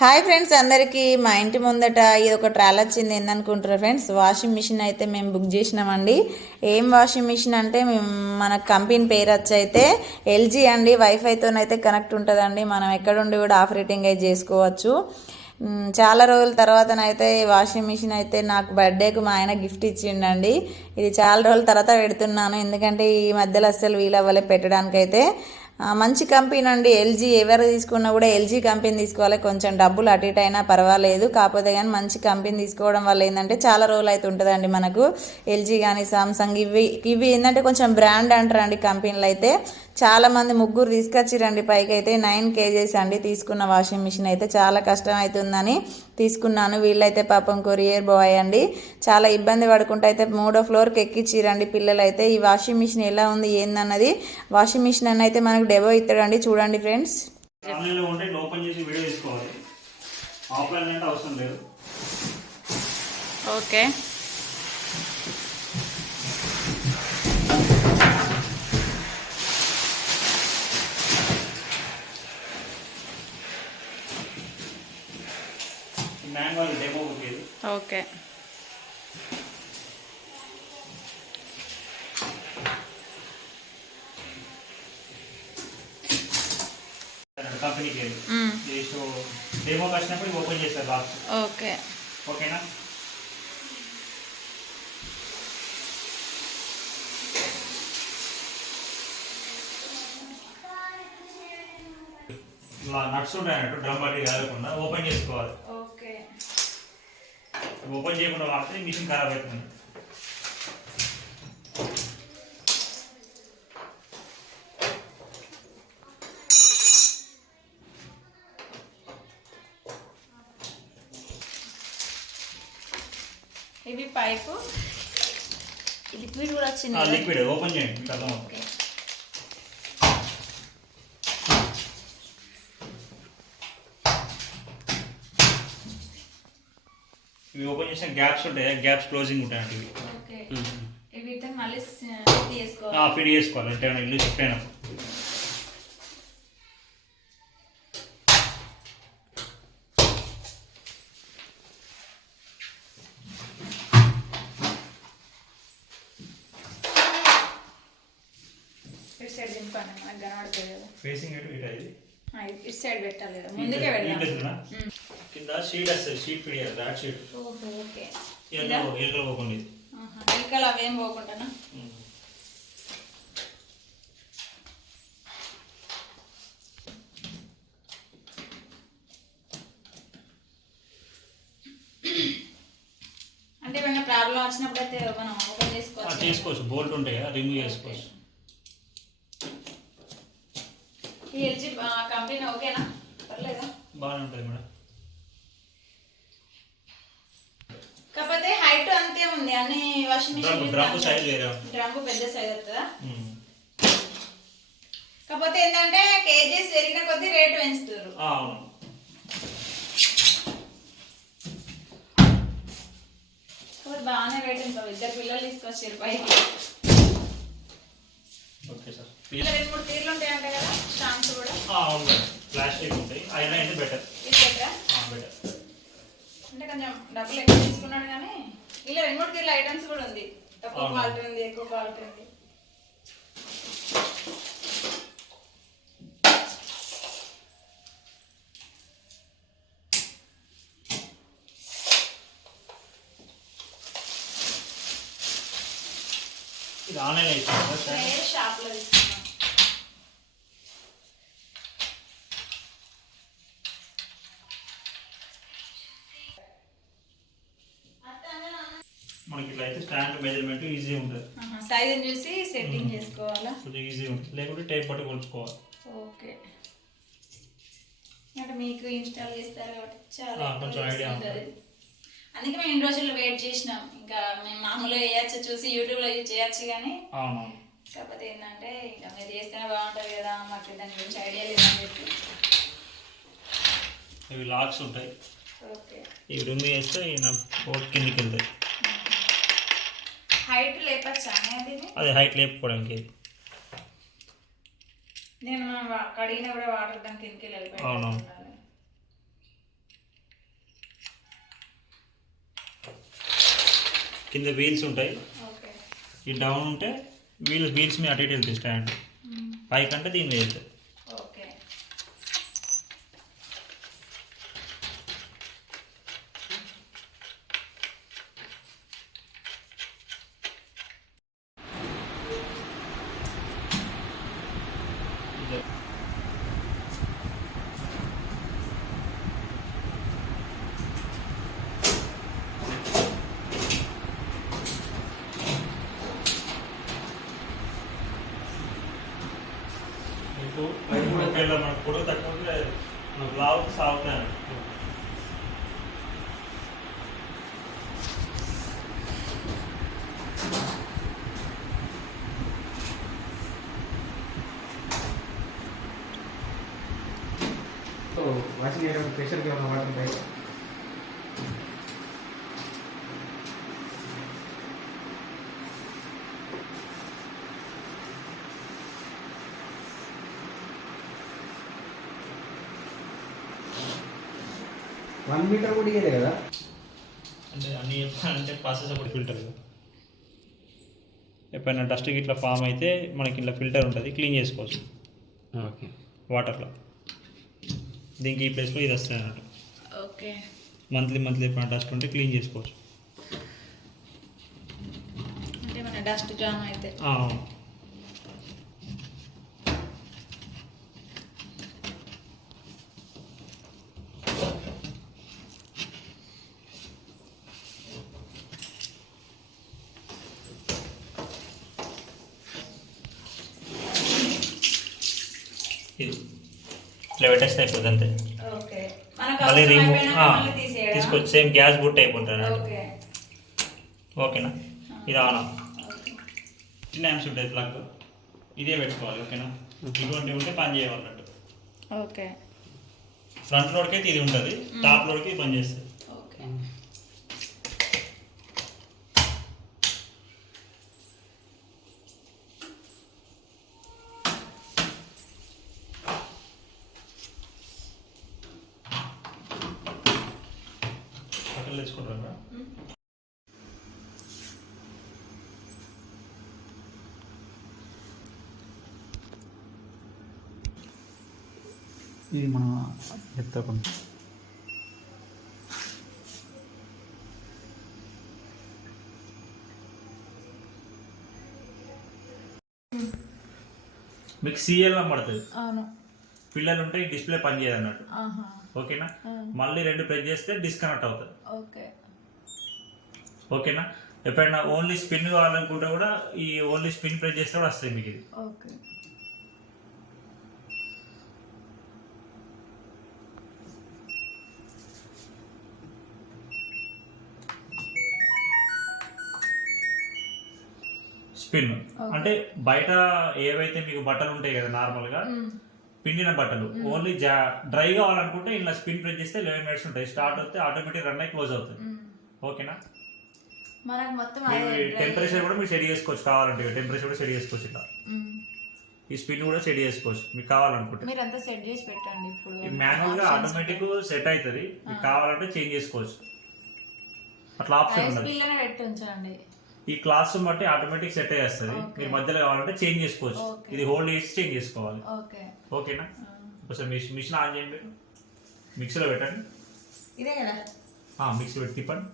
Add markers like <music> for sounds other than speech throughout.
Hi friends అందరికీ మా ఇంటి ముందట ఇది ఒక ట్రాల్ వచ్చింది. ఏందనుకుంటారు ఫ్రెండ్స్? వాషింగ్ మిషన్ అయితే మేము బుక్ చేసినామండి. ఏం వాషింగ్ మిషన్ అంటే మేము మన కంపెనీ పేరు వచ్చి అయితే ఎల్జీ అండి. వైఫైతోనైతే కనెక్ట్ ఉంటుందండి. మనం ఎక్కడుండి కూడా ఆఫ్ రేటింగ్ అయితే చేసుకోవచ్చు. చాలా రోజుల తర్వాతనైతే వాషింగ్ మిషన్ అయితే నాకు బర్త్డేకు మా ఆయన గిఫ్ట్ ఇచ్చిండండి. ఇది చాలా రోజుల తర్వాత పెడుతున్నాను. ఎందుకంటే ఈ మధ్యలో అస్సలు వీలవ్వలే పెట్టడానికైతే. మంచి కంపెనీ అండి. ఎల్జీ ఎవరు తీసుకున్నా కూడా ఎల్జీ కంపెనీ తీసుకోవాలి. కొంచెం డబ్బులు అటు ఇటు అయినా పర్వాలేదు. కాకపోతే కానీ మంచి కంపెనీ తీసుకోవడం వల్ల ఏంటంటే చాలా రోజులు అయితే ఉంటుందండి మనకు. ఎల్జీ కానీ సామ్సంగ్ ఇవి ఇవి ఏంటంటే కొంచెం బ్రాండ్ అంటారండి కంపెనీలు అయితే. చాలా మంది ముగ్గురు తీసుకొచ్చిరండి. పైకి అయితే నైన్ కేజీస్ అండి. తీసుకున్న వాషింగ్ మిషన్ అయితే చాలా కష్టం అవుతుందని తీసుకున్నాను. వీళ్ళైతే పాపం కొరియర్ బాయ్ అండి. చాలా ఇబ్బంది పడుకుంటూ అయితే మూడో ఫ్లోర్కి ఎక్కిచ్చిరండి పిల్లలు అయితే ఈ వాషింగ్ మిషన్ ఎలా ఉంది ఏందన్నది వాషింగ్ మిషన్ అని అయితే మనకు డెబో ఇస్తాడండి. చూడండి ఫ్రెండ్స్. ఆన్లైన్లో ఉంటే ఇట్లా ఓపెన్ చేసి వీడియో తీసుకోవాలి ఆఫ్లైన్ అంటే అవసరం లేదు ఓకే మాన్యువల్ డెమో బుక్ ఇది ఓకే. కంపెనీకి వెళ్ళి. జస్ట్ డెమోకి వచ్చినప్పుడు ఓపెన్ చేస్తారు బాక్స్ ఓకే. ఓకేనా ఇలా నట్స్ ఉంటాయి అన్నట్టు డ్రమ్ బట్టి కాకుండా ఓపెన్ చేసుకోవాలి. ఓపెన్ చేయకుండా వాడితే మిషన్ ఖరాబ్ అవుతుంది ఇది పైపు. లిక్విడ్ కూడా వచ్చింది? లిక్విడ్ ఓపెన్ చేయండి మీకు ఇవి ఓపెన్ చేసిన గ్యాప్స్ ఉంటాయి. గ్యాప్స్ క్లోజింగ్ ఉంటాయి అన్నట్టు ఇవి ఓకే ఇవి అయితే మళ్ళీ ఆ, తీసుకోవాలి ఫిట్ చేసుకోవాలి. అంటే ఏమైనా ఇల్లు షిఫ్ట్ అయినప్పుడు ఇటు సైడ్ దింపండి మనకు కనబడుతుంది కదా. ఫేసింగ్ ఎటు ఇటు ఇది? ఆ, ఇటు- ఇటు సైడ్ పెట్టాలి కదా. ముందుకే ఈ పెడదాం ప్లేస్లోనా? ఉమ్. కింద షీట్ వస్తుంది. షీట్ ఫిట్ చేయాలి డాట్ షీట్ పోకుండా. ఇది ఎలుకలు అవేం పోకుండానా? ఉమ్. <clears throat> అంటే ఏమైనా ప్రాబ్లం వచ్చినప్పుడు అయితే మనం ఓపెన్ చేసుకోవచ్చు? చేసుకోవచ్చు. బోల్ట్ ఉంటాయి కదా రిమూవ్ చేసుకోవచ్చు. ఈ ఎల్జీ కంపెనీ ఓకేనా? పర్లేదా? బాగానే ఉంటుంది మేడం. కాకపోతే హైట్ అంతే ఉంది. అన్ని వాషింగ్ మిషన్ డ్రమ్ పెద్ద సైజ్ ఉమ్. కాకపోతే ఏంటంటే కేజీస్ పెరిగిన కొద్దీ రేటు పెంచుతారు బాగానే రేట్ ఉంటుంది ఇద్దరు పిల్లలు తీసుకొచ్చారు పైకి. రెండు మూడు తీర్లు ఉంటాయంట కదా స్టాంప్స్ కూడా. ప్లాస్టిక్ ఉంటాయి. అయినా బెటర్ దగ్గర బెటర్ అంటే కొంచెం డబ్బులు ఎక్కువ తీసుకున్నాడు కానీ ఇలా రెండు మూడు తీర్ల ఐటమ్స్ కూడా ఉంది. తక్కువ. క్వాలిటీ ఉంది ఎక్కువ క్వాలిటీ ఉంది. ఇది ఆన్లైన్ నేను షాప్లో తీసుకున్నాను స్టాండ్ మెజర్మెంట్ ఈజీ ఉంటుంది. సైజుని చూసి సెట్టింగ్ చేసుకోవాలా? కొంచెం ఈజీ ఉంటుంది. లేకుంటే టేప్ పట్టి కొలుచుకోవాలి. ఓకే. అంటే మీకు ఇన్స్టాల్ చేస్తారు కాబట్టి చాలా కొంచెం idea ఉంటుంది. అందుకే మేము ఇన్ని రోజులు వెయిట్ చేసినాం. ఇంకా మేము మామూలుగా చేయొచ్చు చూసి యూట్యూబ్లో చేయొచ్చు కానీ కాకపోతే ఏంటంటే ఇంకా మీరు చేస్తేనే బాగుంటుంది కదా మాకు దాని గురించి ఐడియా లేదని చెప్పి. ఇవి లాక్స్ ఉంటాయి. ఓకే. ఇవి రిమూవ్ చేస్తే నా బోట్ కిందికి వెళ్తాయి. అది హైట్ లేపుకోవడానికి. అవును. కింద వీల్స్ ఉంటాయి. ఈ డౌన్ ఉంటే వీల్స్ వీల్స్ మీ అటు ఇటు వెళ్తాయి స్టాండ్ పైకంటే దీని మీద వెళ్తాయి. మనకు కూడా తక్కువ ఉంటే లావు సాగుతాయి సో వాషింగ్ చేయడం ప్రెషర్కి ఏమైనా వాటర్ ఉంటాయి వన్ మీటర్ కూడా ఇయ్యలే కదా. అంటే అన్ని అంటే ప్రాసెస్ ఒకటి ఫిల్టర్ ఎప్పుడైనా డస్ట్ ఇట్లా ఫామ్ అయితే మనకి ఇట్లా ఫిల్టర్ ఉంటుంది క్లీన్ చేసుకోవచ్చు. ఓకే. వాటర్లో దీనికి ఈ ప్లేస్లో ఇది వస్తుంది అన్నట్టు. ఓకే. మంత్లీ మంత్లీ ఎప్పుడైనా డస్ట్ ఉంటే క్లీన్ చేసుకోవచ్చు. అంటే మన డస్ట్ జామ్ అయితే. ఇది ఇట్లా పెట్టేస్తే అయిపోతుంది అంతే మళ్ళీ రిమూవ్ తీసుకొచ్చి సేమ్ గ్యాస్ బుట్ అయిపోతుంది ఓకేనా? ఇది ఆన్ చిన్న యామ్స్ ఉంటుంది ప్లగ్. ఇదే పెట్టుకోవాలి ఓకేనా? ఇటువంటి ఉంటే పని చేయమన్నట్టు ఓకే. ఫ్రంట్ లోడ్కి అయితే ఇది ఉంటుంది టాప్ లోడ్కి పని చేస్తుంది ఓకే బట్టలు తెచ్చుకుంటారా ఇది మన ఎత్త కొంచెం మీకు సీఎల్ పడుతుంది. అవును. పిల్లలు ఉంటే ఈ డిస్ప్లే పని చేయదు అన్నట్టు. ఆహా. ఓకేనా. మళ్ళీ రెండు ప్రెస్ చేస్తే డిస్కనెక్ట్ అవుతుంది. ఓకే. ఓకేనా? ఎప్పుడైనా ఓన్లీ స్పిన్ కావాలనుకుంటే కూడా ఈ ఓన్లీ స్పిన్ ప్రెస్ చేస్తే కూడా వస్తుంది మీకు ఇది. ఓకే. స్పిన్ అంటే బయట ఏవైతే మీకు బట్టలు ఉంటాయి కదా నార్మల్గా పిండిన బట్టలు ఓన్లీ జా డ్రై కావాలనుకుంటే ఇలా స్పిన్ ప్రెస్ చేస్తే లెవెన్ మినిట్స్ ఉంటాయి. స్టార్ట్ అవుతే ఆటోమేటిక్ రన్ అయి క్లోజ్ అవుతుంది. ఓకేనా? మనకు మొత్తం టెంపరేచర్ కూడా మీరు సెట్ చేసుకోవచ్చు కావాలంటే టెంపరేచర్ కూడా సెట్ చేసుకోవచ్చు ఇట్లా. ఈ స్పిన్ కూడా సెట్ చేసుకోవచ్చు. మీకు కావాలనుకుంటే. మీరు అంతా సెట్ చేసి పెట్టండి ఇప్పుడు. మాన్యువల్గా ఆటోమేటిక్ సెట్ అవుతుంది. మీకు కావాలంటే చేంజ్ చేసుకోవచ్చు. అట్లా ఆప్షన్ ఉన్నది ఈ క్లాస్ బట్టి ఆటోమేటిక్ సెట్ అయ్యేస్తుంది. మీరు మధ్యలో కావాలంటే చేంజ్ చేసుకోవచ్చు. ఇది హోల్డ్ చేసి చేంజ్ చేసుకోవాలి. ఓకే. ఓకేనా? ఒకసారి మిషన్ మిషన్ ఆన్ చేయండి. మిక్సీలో పెట్టండి. ఇదే కదా. మిక్సీ పెట్టి తిప్పండి.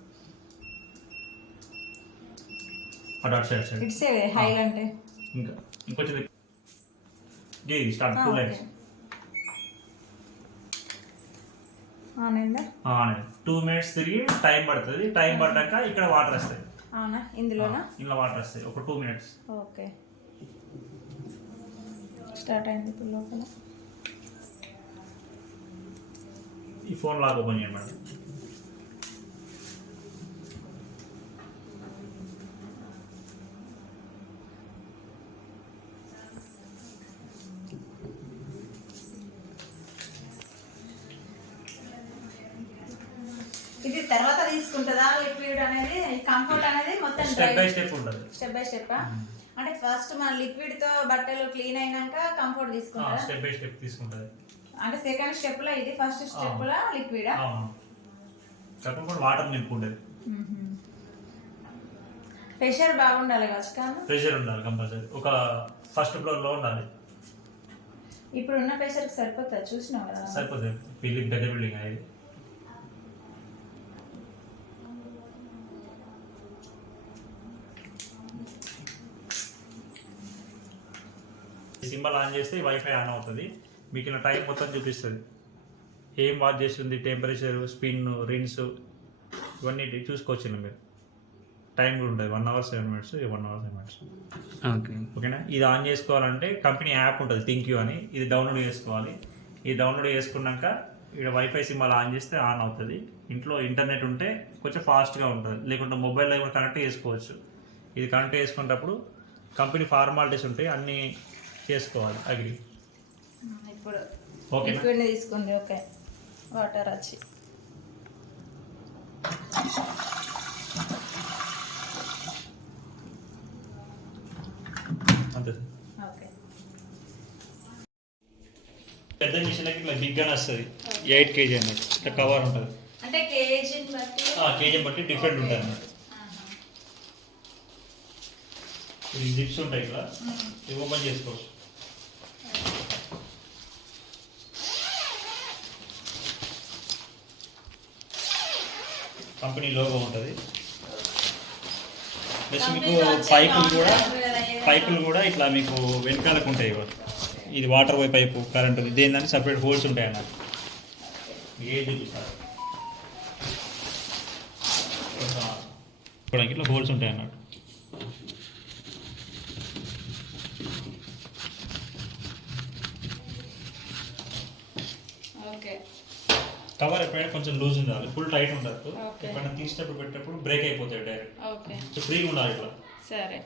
అటు అటు సైడ్. సైడ్ ఇట్స్ హై అంటే. ఇంకా ఇంకొంచెం ఇది start. Two. Lines. Two minutes తిరిగి టైం పడుతుంది. టైం పడ్డాక ఇక్కడ వాటర్ వస్తాయి. అవునా? ఇందులోనా? ఇలా వాటర్ వస్తాయి. ఒక టూ మినిట్స్ ఓకే. స్టార్ట్ అయింది ఇప్పుడు లోపల. ఈ ఫోన్ లాక్ ఓపెన్ చేయండి మేడం. ఇది తర్వాత తీసుకుంటుందా? లిక్విడ్ అనేది కంఫర్ట్ అనేది మొత్తం స్టెప్ బై స్టెప్ ఉంటుంది. స్టెప్ బై స్టెప్ అంటే ఫస్ట్ మన లిక్విడ్తో బట్టలు క్లీన్ అయినాక కంఫర్ట్ తీసుకుంటారా? స్టెప్ బై స్టెప్ తీసుకుంటుంది. అంటే సెకండ్ స్టెప్లో ఇది? ఫస్ట్ స్టెప్లో లిక్విడా కాకపోతే వాటర్ నింపుకుంటుంది ప్రెషర్ బాగుండాలి కాదు ప్రెషర్ ఉండాలి కంపల్సరీ ఒక ఫస్ట్ ఫ్లోర్లో ఉండాలి. ఇప్పుడు ఉన్న ప్రెషర్కి సరిపోతుంది? చూసినావు? కదా సరిపోతుంది. బిల్డింగ్ పెద్ద బిల్డింగ్ అది సింబల్ ఆన్ చేస్తే వైఫై ఆన్ అవుతుంది. మీకు ఇలా టైం మొత్తం చూపిస్తుంది. ఏం వాచ్ చేస్తుంది టెంపరేచర్ స్పిన్ రిన్స్ ఇవన్నీ చూసుకోవచ్చు మీరు. టైం కూడా ఉంటుంది one hour seven minutes one hour seven minutes. Okay. ఓకేనా? ఇది ఆన్ చేసుకోవాలంటే కంపెనీ యాప్ ఉంటుంది థింక్ యూ అని. ఇది డౌన్లోడ్ చేసుకోవాలి. ఇది డౌన్లోడ్ చేసుకున్నాక ఇక్కడ వైఫై సింబల్ ఆన్ చేస్తే ఆన్ అవుతుంది. ఇంట్లో ఇంటర్నెట్ ఉంటే కొంచెం ఫాస్ట్గా ఉంటుంది. లేకుంటే మొబైల్లో కూడా కనెక్ట్ చేసుకోవచ్చు. ఇది కనెక్ట్ చేసుకునేటప్పుడు కంపెనీ ఫార్మాలిటీస్ ఉంటాయి. అన్నీ చేసుకోవాలి అగ్రి. ఇప్పుడు లిక్విడ్ని తీసుకుంది ఓకే. వాటర్ వచ్చి. అంతే. ఓకే. పెద్ద మిషన్లకి ఇట్లా బిగ్గానే వస్తుంది. ఎయిట్ కేజీ అన్నట్టు. ఇట్లా కవర్ ఉంటుంది. అంటే కేజీని బట్టి కేజీ బట్టి డిఫరెంట్ ఉంటుంది అన్నట్టు ఇది జిప్స్ ఉంటాయి ఇక్కడ ఇవి ఓపెన్ చేసుకోవచ్చు కంపెనీ లోగో ఉంటుంది ప్లస్ మీకు పైపులు కూడా పైపులు కూడా ఇట్లా మీకు వెనకాలకు ఉంటాయి. ఇది వాటర్ వై పైపు కరెంట్ ఇది ఏంటంటే సపరేట్ హోల్స్ ఉంటాయి అన్నమాట ఏ చూపిస్తారు ఇక్కడ ఇట్లా హోల్స్ ఉంటాయి అన్నట్టు ఓకే కవర్ ఎప్పుడైనా కొంచెం లూజ్ ఉండాలి. ఫుల్ టైట్ ఉండదు. ఎప్పుడైనా తీసేటప్పుడు పెట్టేటప్పుడు బ్రేక్ అయిపోతాయి డైరెక్ట్ ఫ్రీగా ఉండాలి ఇట్లా. సరే.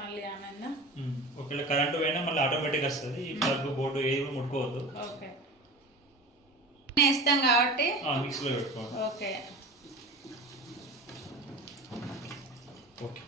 మళ్ళీ ఆనంద ఒకవేళ కరెంట్ పోయినా మళ్ళీ ఆటోమేటిక్ వస్తుంది. ఈ ప్లగ్ బోర్డు ఏది కూడా ముట్టుకోవద్దు. ఓకే. వేస్తాం కాబట్టి? మిక్స్లో పెట్టుకోవాలి. ఓకే. ఓకే.